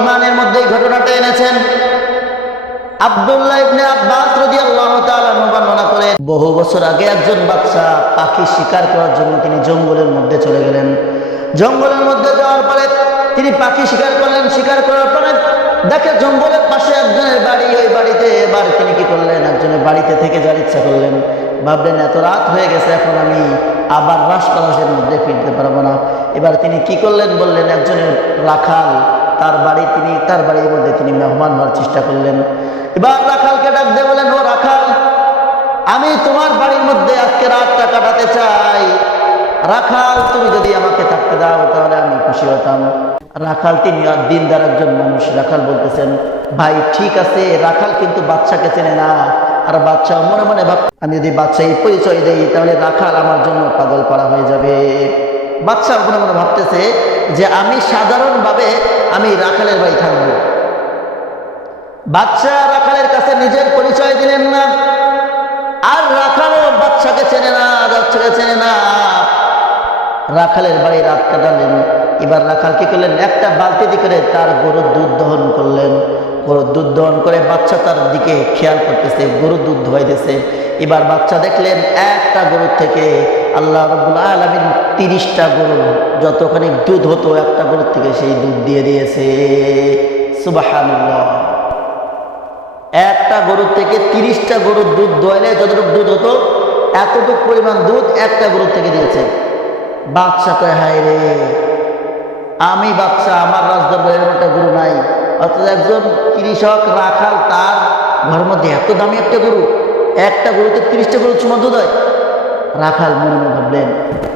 ইমানের মধ্যে এই ঘটনাটা এনেছেন। বহু বছর আগে একজন বাচ্চা পাখি শিকার করার জন্য তিনি জঙ্গলের মধ্যে চলে গেলেন। জঙ্গলের মধ্যে যাওয়ার পরে তিনি পাখি শিকার করলেন, শিকার করার পরে দেখে জঙ্গলের পাশে একজনের বাড়ি ওই বাড়িতে এবার তিনি কি করলেন? একজনের বাড়িতে থেকে যাওয়ার ইচ্ছা করলেন। ভাবলেন, এত রাত হয়ে গেছে, এখন আমি আবার রাস রাসপালাসের মধ্যে ফিরতে পারব না। এবার তিনি কি করলেন? বললেন, একজনের রাখাল তার বাড়ি, তিনি তার বাড়ির মধ্যে তিনি মেহমান হওয়ার চেষ্টা করলেন। এবার রাখালকে ডাক দিয়ে বলেন, ও রাখাল, আমি তোমার বাড়ির মধ্যে আজকে রাতটা কাটাতে চাই। রাখাল, তুমি যদি আমাকে থাকতে দাও, তাহলে আমি খুশি হতাম। রাখাল, তিনি দিনদার একজন মানুষ। রাখাল বলতেছেন, ভাই, ঠিক আছে, রাখাল কিন্তু বাচ্চাকে চেনে না। আর বাচ্চা মনে মনে ভাব, আমি যদি বাচ্চা এই পরিচয় দেই, তাহলে রাখাল আমার জন্য পাগল করা হয়ে যাবে। বাচ্চা মনে মনে ভাবতেছে যে আমি সাধারণভাবে আমি রাখালের বাড়ি থাকব। বাচ্চা রাখালের কাছে নিজের পরিচয় দিলেন না। আর রাখালও বাচ্চাকে চেনে না, বাচ্চাকে চেনে না। রাখালের বাড়ি রাত কাটালেন। এবার রাখাল কি করলেন? একটা বালতি করে তার গরুর দুধ দহন করলেন। গরুর দুধ দহন করে বাচ্চা তার দিকে খেয়াল করতেছে, গরুর দুধ ধোয়াইতেছে। এবার বাচ্চা দেখলেন একটা গরুর থেকে আল্লাহ রব্বুল আলমিন তিরিশটা গরু যতখানি দুধ হতো, একটা গরুর থেকে সেই দুধ দিয়ে দিয়েছে। সুবাহান্লাহ একটা গরুর থেকে তিরিশটা গরুর দুধ দোয়ালে যতটুকু দুধ হতো, এতটুকু পরিমাণ দুধ একটা গরুর থেকে দিয়েছে। বাচ্চা কয়, হায় রে, আমি বাচ্চা, আমার রাজদরবারের একটা গরু নাই। অর্থাৎ একজন কৃষক রাখাল তার ঘরের মধ্যে এত দামি একটা গরু, একটা গরুতে তিরিশটা গরু চুমা দুধ হয়। রাখাল মনে মনে ভাবলেন,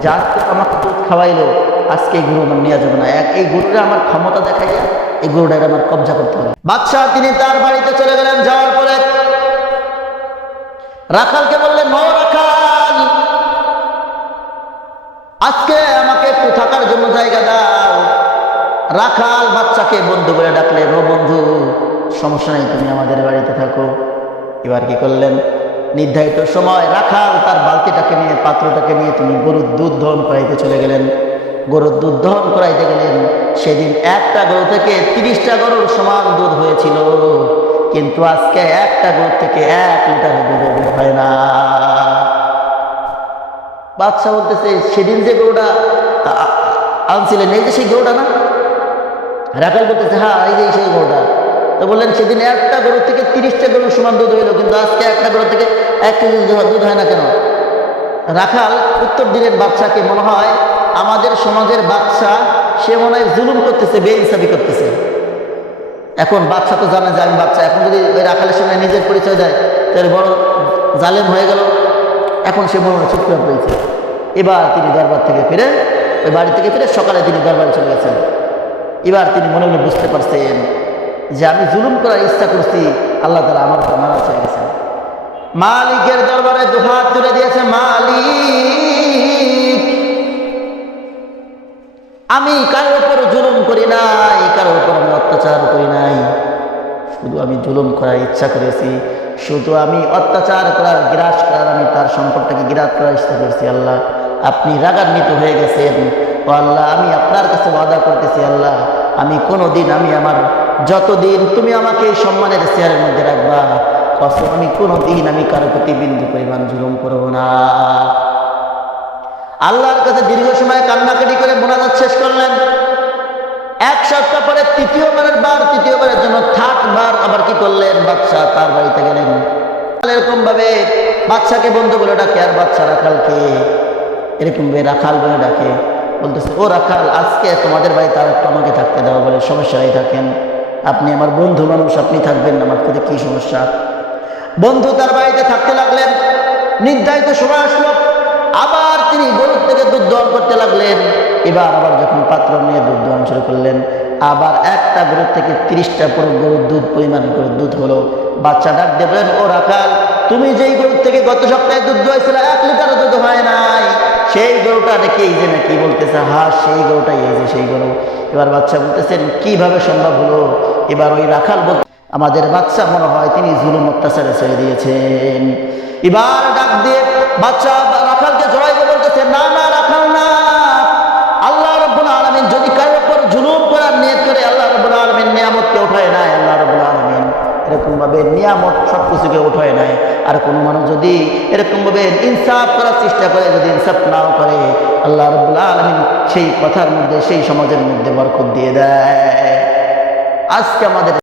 যা আমাকে দুধ খাওয়াইলো, আজকে এই গরু আমার নেওয়া যাবে না। এক, এই গরুটা আমার ক্ষমতা দেখাই যায় এই গরুটাকে আমার কবজা করতে হবে। বাদশাহ তিনি তার বাড়িতে চলে গেলেন, যাওয়ার পরে রাখালকে বললেন ন রাখাল, আজকে আমাকে একটু থাকার জন্য জায়গা দাও। রাখাল বাচ্চাকে বন্ধু বলে ডাকলেন ও বন্ধু, সমস্যা নেই, তুমি আমাদের বাড়িতে থাকো। এবার কি করলেন? নির্ধারিত সময় রাখাল তার বালতিটাকে নিয়ে, পাত্রটাকে নিয়ে, তিনি গরুর দুধ দহন করাইতে চলে গেলেন। গরুর দুধ দহন করাইতে গেলেন। সেদিন একটা গরু থেকে তিরিশটা গরুর সমান দুধ হয়েছিল। কিন্তু আজকে একটা গরু থেকে এক লিটার দুধ হয় না। বাদশাহ বলতেছে, সেদিন যে গরুটা আনছিলেন, এই যে সেই গরুটা না রাখাল বলতেছে হ্যাঁ এই যে সেই গরুটা। তো বললেন, সেদিন একটা গরু থেকে তিরিশটা গরুর সমান দুধ হইল, কিন্তু আজকে একটা গরু থেকে এক কেজি দুধ হয় না কেন? রাখাল উত্তর দিলেন বাচ্চাকে মনে হয় আমাদের সমাজের বাচ্চা সে মনে হয় জুলুম করতেছে, বেইনসাফি করতেছে। এখন বাচ্চা তো জানে যে আমি বাচ্চা এখন যদি ওই রাখালের সঙ্গে নিজের পরিচয় দেয়, তাহলে বড় জালেম হয়ে গেল। এখন সে মনে হয় চুপ করে পড়েছে এবার তিনি দরবার থেকে ফিরে, ওই বাড়ি থেকে ফিরে সকালে তিনি দরবারে চলে গেছেন। এবার তিনি মনে মনে বুঝতে পারছেন যে আমি জুলুম করার ইচ্ছা করছি, আল্লাহ তালা আমার উপর হয়ে গেছেন মালিকের দরবারে দুহাত তুলে দিয়েছে, মালিক, আমি কারোর উপর জুলুম করি নাই, কারোর উপর আমি অত্যাচার করি নাই। শুধু আমি জুলুম করার ইচ্ছা করেছি, শুধু আমি অত্যাচার করার, গ্রাস করার, আমি তার সম্পদটাকে গ্রাস করার ইচ্ছা করছি, আল্লাহ, আপনি রাগান্বিত হয়ে গেছেন। ও আল্লাহ, আমি আপনার কাছে ওয়াদা করতেছি, আল্লাহ, আমি কোনো দিন আমি আমার যতদিন তুমি আমাকে এই সম্মানের চেয়ারের মধ্যে রাখবা কসম আমি কোনো দিন আমি কারও প্রতি বিন্দু পরিমাণ জুলুম করব না। আল্লাহর কাছে দীর্ঘ সময় কান্নাকাটি করে মোনাজাত শেষ করলেন। এক সপ্তাহ পরে তৃতীয়বারের বার, তৃতীয়বারের জন্য থার্ড বার আবার কি করলেন? বাচ্চা তার বাড়িতে গেলেন। এরকম ভাবে বাচ্চাকে বন্ধু বলে ডাকে, আর বাচ্চা রাখালকে এরকম ভাবে রাখাল বলে ডাকে। বলতেছে, ও রাখাল, আজকে তোমাদের বাড়িতে আর একটু আমাকে থাকতে দেওয়া বলে সমস্যায় থাকেন। আপনি আমার বন্ধু মানুষ, আপনি থাকবেন আমার সাথে কি সমস্যা? বন্ধু তার বাড়িতে থাকতে লাগলেন। নির্ধারিত সময় আসলো, আবার তিনি গরুর থেকে দুধ দহন করতে লাগলেন। এবার আবার যখন পাত্র নিয়ে দুধ দহন শুরু করলেন, আবার একটা গরুর থেকে তিরিশটা পুরো গরুর দুধ, পরিমাণ করে দুধ হলো। বাচ্চা ডাক দেবেন ও রাখাল, তুমি যেই গরুর থেকে গত সপ্তাহে দুধ দোয়াইছিল, এক লিটার দুধ হয় নাই। সেই গরুটা নাকি এই যে নাকি বলতেছে, হা, সেই গরুটাই এই যে সেই গরু। এবার বাচ্চা বলতেছেন, কীভাবে সম্ভব হলো? এবার ওই রাখাল বল আমাদের বাচ্চা মনে হয় তিনি জুলুম অত্যাচারে ছেড়ে দিয়েছেন। এবার ডাক দিয়ে বাচ্চা রাখালকে জড়াই বলতেছে, না না, রাখাল, না এরকমভাবে নিয়ামত সব কিছুকে উঠায় নাই আর কোনো মানুষ যদি এরকমভাবে ইনসাফ করার চেষ্টা করে, যদি ইনসাফ নাও করে, আল্লাহ রবুল্লা আলমিন সেই কথার মধ্যে, সেই সমাজের মধ্যে বরকত দিয়ে দেয়। আজকে আমাদের